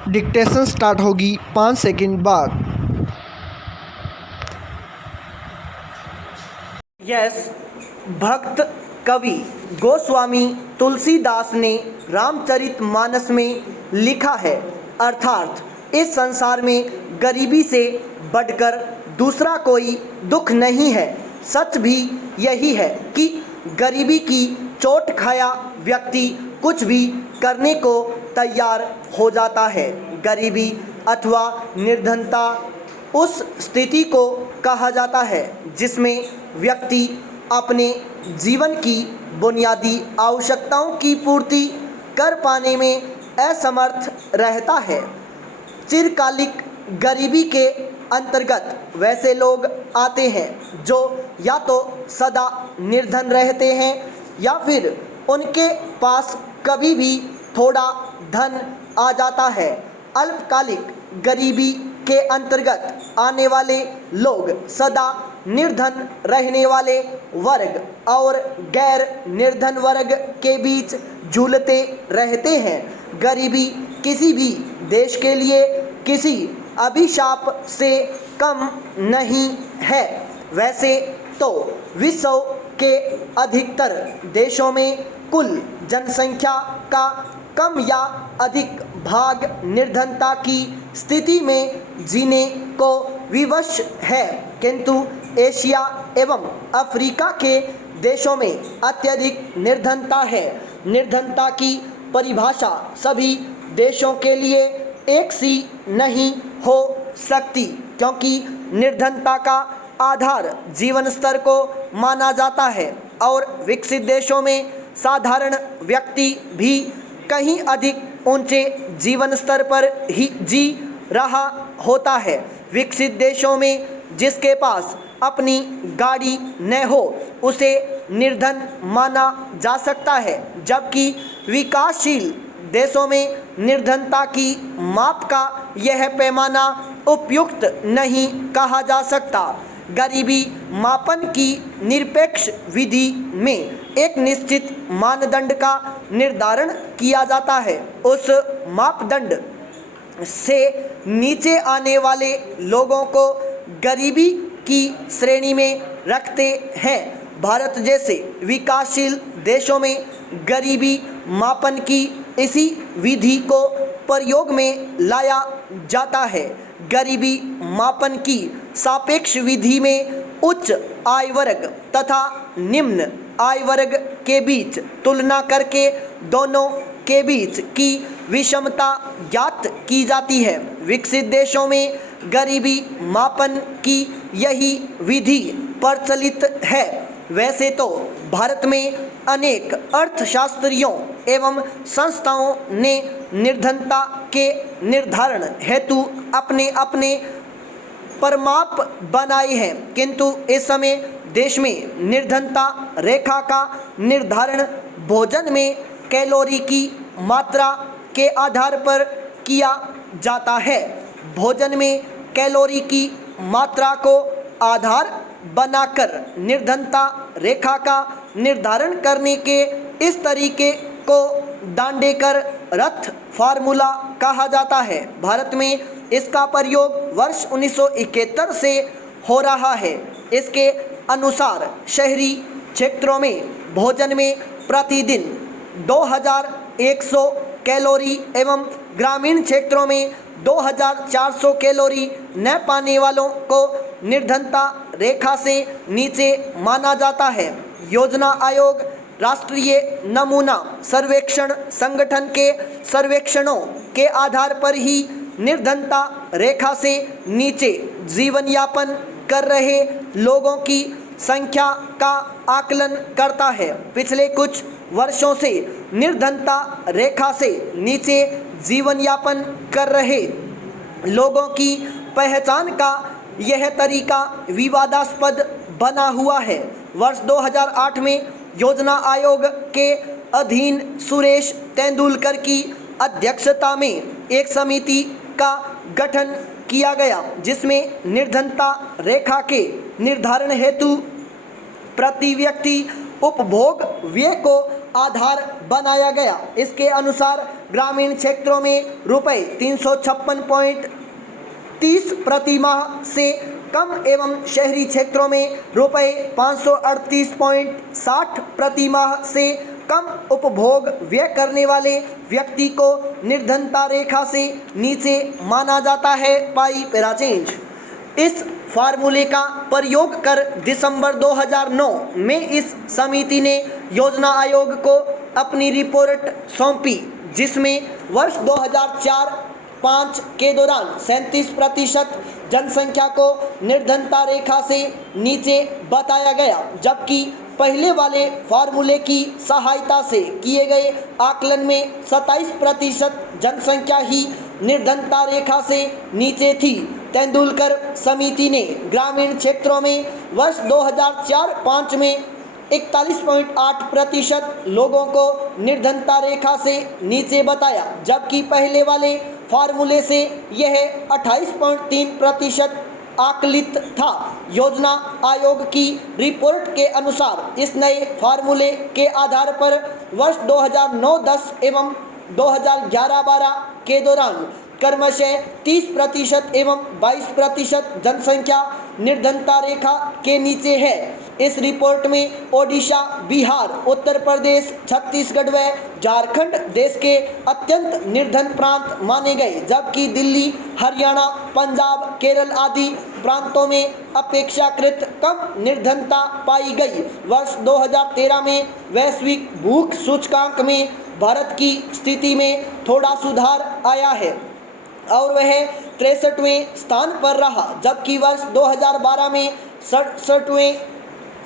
Dictation start होगी 5 second बाद। Yes, भक्त कवि गोस्वामी तुलसीदास ने रामचरितमानस में लिखा है, अर्थात इस संसार में गरीबी से बढ़कर दूसरा कोई दुख नहीं है। सच भी यही है कि गरीबी की चोट खाया व्यक्ति कुछ भी करने को तैयार हो जाता है। गरीबी अथवा निर्धनता उस स्थिति को कहा जाता है जिसमें व्यक्ति अपने जीवन की बुनियादी आवश्यकताओं की पूर्ति कर पाने में असमर्थ रहता है। चिरकालिक गरीबी के अंतर्गत वैसे लोग आते हैं जो या तो सदा निर्धन रहते हैं या फिर उनके पास कभी भी थोड़ा धन आ जाता है। अल्पकालिक गरीबी के अंतर्गत आने वाले लोग सदा निर्धन रहने वाले वर्ग और गैर निर्धन वर्ग के बीच झूलते रहते हैं। गरीबी किसी भी देश के लिए किसी अभिशाप से कम नहीं है। वैसे तो विश्व के अधिकतर देशों में कुल जनसंख्या का कम या अधिक भाग निर्धनता की स्थिति में जीने को विवश है, किंतु एशिया एवं अफ्रीका के देशों में अत्यधिक निर्धनता है। निर्धनता की परिभाषा सभी देशों के लिए एक सी नहीं हो सकती, क्योंकि निर्धनता का आधार जीवन स्तर को माना जाता है और विकसित देशों में साधारण व्यक्ति भी कहीं अधिक ऊंचे जीवन स्तर पर ही जी रहा होता है। विकसित देशों में जिसके पास अपनी गाड़ी न हो उसे निर्धन माना जा सकता है, जबकि विकासशील देशों में निर्धनता की माप का यह पैमाना उपयुक्त नहीं कहा जा सकता। गरीबी मापन की निरपेक्ष विधि में एक निश्चित मानदंड का निर्धारण किया जाता है। उस मापदंड से नीचे आने वाले लोगों को गरीबी की श्रेणी में रखते हैं। भारत जैसे विकासशील देशों में गरीबी मापन की इसी विधि को प्रयोग में लाया जाता है। गरीबी मापन की सापेक्ष विधि में उच्च आय वर्ग तथा निम्न आय वर्ग के बीच तुलना करके दोनों के बीच की विषमता ज्ञात की जाती है। विकसित देशों में गरीबी मापन की यही विधि प्रचलित है। वैसे तो भारत में अनेक अर्थशास्त्रियों एवं संस्थाओं ने निर्धनता के निर्धारण हेतु अपने अपने परमाप बनाए हैं, किंतु इस समय देश में निर्धनता रेखा का निर्धारण भोजन में कैलोरी की मात्रा के आधार पर किया जाता है। भोजन में कैलोरी की मात्रा को आधार बनाकर निर्धनता रेखा का निर्धारण करने के इस तरीके को दांडेकर रथ फार्मूला कहा जाता है। भारत में इसका प्रयोग वर्ष 1971 से हो रहा है। इसके अनुसार शहरी क्षेत्रों में भोजन में प्रतिदिन 2100 कैलोरी एवं ग्रामीण क्षेत्रों में 2400 कैलोरी न पाने वालों को निर्धनता रेखा से नीचे माना जाता है। योजना आयोग राष्ट्रीय नमूना सर्वेक्षण संगठन के सर्वेक्षणों के आधार पर ही निर्धनता रेखा से नीचे जीवन यापन कर रहे लोगों की संख्या का आकलन करता है। पिछले कुछ वर्षों से निर्धनता रेखा से नीचे जीवन यापन कर रहे लोगों की पहचान का यह तरीका विवादास्पद बना हुआ है। वर्ष 2008 में योजना आयोग के अधीन सुरेश तेंदुलकर की अध्यक्षता में एक समिति का गठन किया गया, जिसमें निर्धनता रेखा के निर्धारण हेतु प्रति व्यक्ति उपभोग व्यय को आधार बनाया गया। इसके अनुसार ग्रामीण क्षेत्रों में रुपये 356.30 प्रति माह से कम एवं शहरी क्षेत्रों में रुपये 538.60 प्रति माह से कम उपभोग व्यय करने वाले व्यक्ति को निर्धनता रेखा से नीचे माना जाता है। पाई पैरा चेंज। इस फार्मूले का प्रयोग कर दिसंबर 2009 में इस समिति ने योजना आयोग को अपनी रिपोर्ट सौंपी, जिसमें वर्ष 2004-05 के दौरान 37% जनसंख्या को निर्धनता रेखा से नीचे बताया गया, जबकि पहले वाले फार्मूले की सहायता से किए गए आकलन में 27% जनसंख्या ही निर्धनता रेखा से नीचे थी। तेंदुलकर समिति ने ग्रामीण क्षेत्रों में वर्ष 2004-05 में 41.8% लोगों को निर्धनता रेखा से नीचे बताया, जबकि पहले वाले फार्मूले से यह 28.3% आकलित था। योजना आयोग की रिपोर्ट के अनुसार इस नए फार्मूले के आधार पर वर्ष 2009-10 एवं 2011-12 के दौरान क्रमशः 30% एवं 22% जनसंख्या निर्धनता रेखा के नीचे है। इस रिपोर्ट में ओडिशा, बिहार, उत्तर प्रदेश, छत्तीसगढ़ व झारखंड देश के अत्यंत निर्धन प्रांत माने गए, जबकि दिल्ली, हरियाणा, पंजाब, केरल आदि प्रांतों में अपेक्षाकृत कम निर्धनता पाई गई। वर्ष 2013 में वैश्विक भूख सूचकांक में भारत की स्थिति में थोड़ा सुधार आया है और वह 63वें स्थान पर रहा, जबकि वर्ष 2012 में 67वें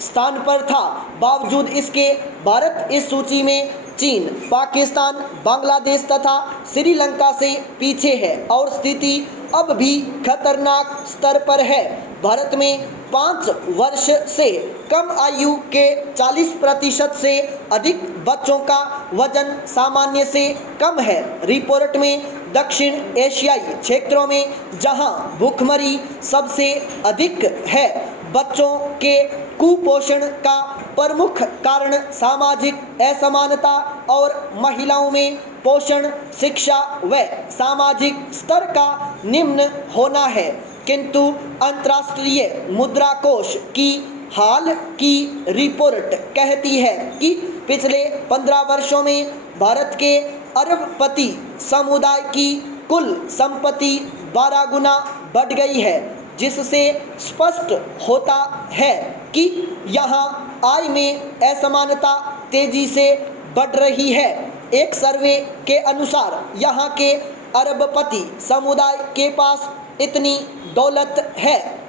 स्थान पर था। बावजूद इसके भारत इस सूची में चीन, पाकिस्तान, बांग्लादेश तथा श्रीलंका से पीछे है और स्थिति अब भी खतरनाक स्तर पर है। भारत में 5 वर्ष से कम आयु के 40% से अधिक बच्चों का वजन सामान्य से कम है। रिपोर्ट में दक्षिण एशियाई क्षेत्रों में जहां भूखमरी सबसे अधिक है, बच्चों के कुपोषण का प्रमुख कारण सामाजिक असमानता और महिलाओं में पोषण, शिक्षा व सामाजिक स्तर का निम्न होना है। किंतु अंतर्राष्ट्रीय मुद्रा कोष की हाल की रिपोर्ट कहती है कि पिछले 15 वर्षों में भारत के अरबपति समुदाय की कुल संपत्ति 12 गुना बढ़ गई है, जिससे स्पष्ट होता है कि यहाँ आय में असमानता तेजी से बढ़ रही है। एक सर्वे के अनुसार यहाँ के अरबपति समुदाय के पास इतनी दौलत है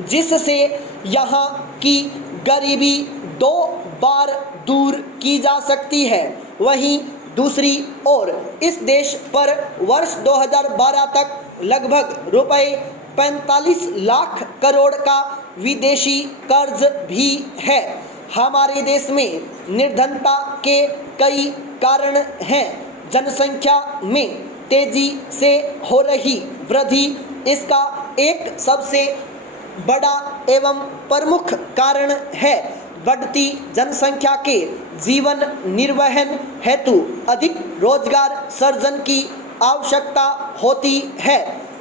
जिससे यहाँ की गरीबी 2 बार दूर की जा सकती है। वहीं दूसरी ओर इस देश पर वर्ष 2012 तक लगभग रुपये 45 लाख करोड़ का विदेशी कर्ज भी है। हमारे देश में निर्धनता के कई कारण हैं। जनसंख्या में तेजी से हो रही वृद्धि इसका एक सबसे बड़ा एवं प्रमुख कारण है। बढ़ती जनसंख्या के जीवन निर्वहन हेतु अधिक रोजगार सृजन की आवश्यकता होती है।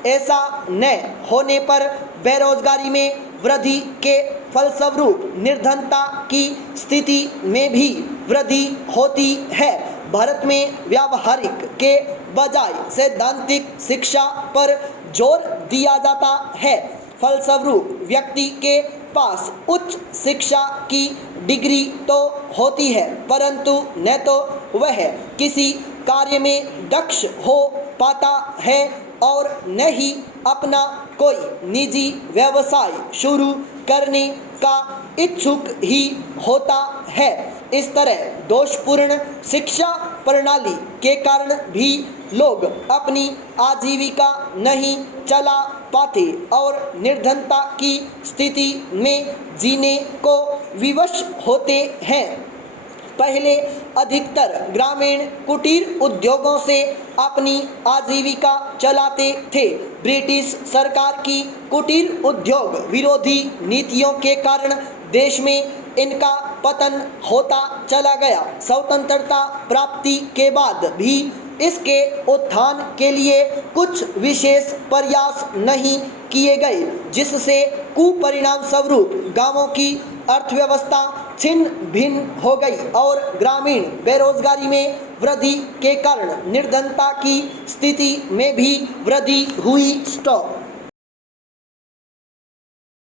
ऐसा न होने पर बेरोजगारी में वृद्धि के फलस्वरूप निर्धनता की स्थिति में भी वृद्धि होती है। भारत में व्यावहारिक के बजाय सैद्धांतिक शिक्षा पर जोर दिया जाता है। फलस्वरूप व्यक्ति के पास उच्च शिक्षा की डिग्री तो होती है, परंतु न तो वह किसी कार्य में दक्ष हो पाता है और न ही अपना कोई निजी व्यवसाय शुरू करने का इच्छुक ही होता है। इस तरह दोषपूर्ण शिक्षा प्रणाली के कारण भी लोग अपनी आजीविका नहीं चला पाते और निर्धनता की स्थिति में जीने को विवश होते हैं। पहले अधिकतर ग्रामीण कुटीर उद्योगों से अपनी आजीविका चलाते थे। ब्रिटिश सरकार की कुटीर उद्योग विरोधी नीतियों के कारण देश में इनका पतन होता चला गया। स्वतंत्रता प्राप्ति के बाद भी इसके उत्थान के लिए कुछ विशेष प्रयास नहीं किए गए, जिससे कुपरिणाम स्वरूप गांवों की अर्थव्यवस्था छिन्न भिन्न हो गई और ग्रामीण बेरोजगारी में वृद्धि के कारण निर्धनता की स्थिति में भी वृद्धि हुई। स्टॉप।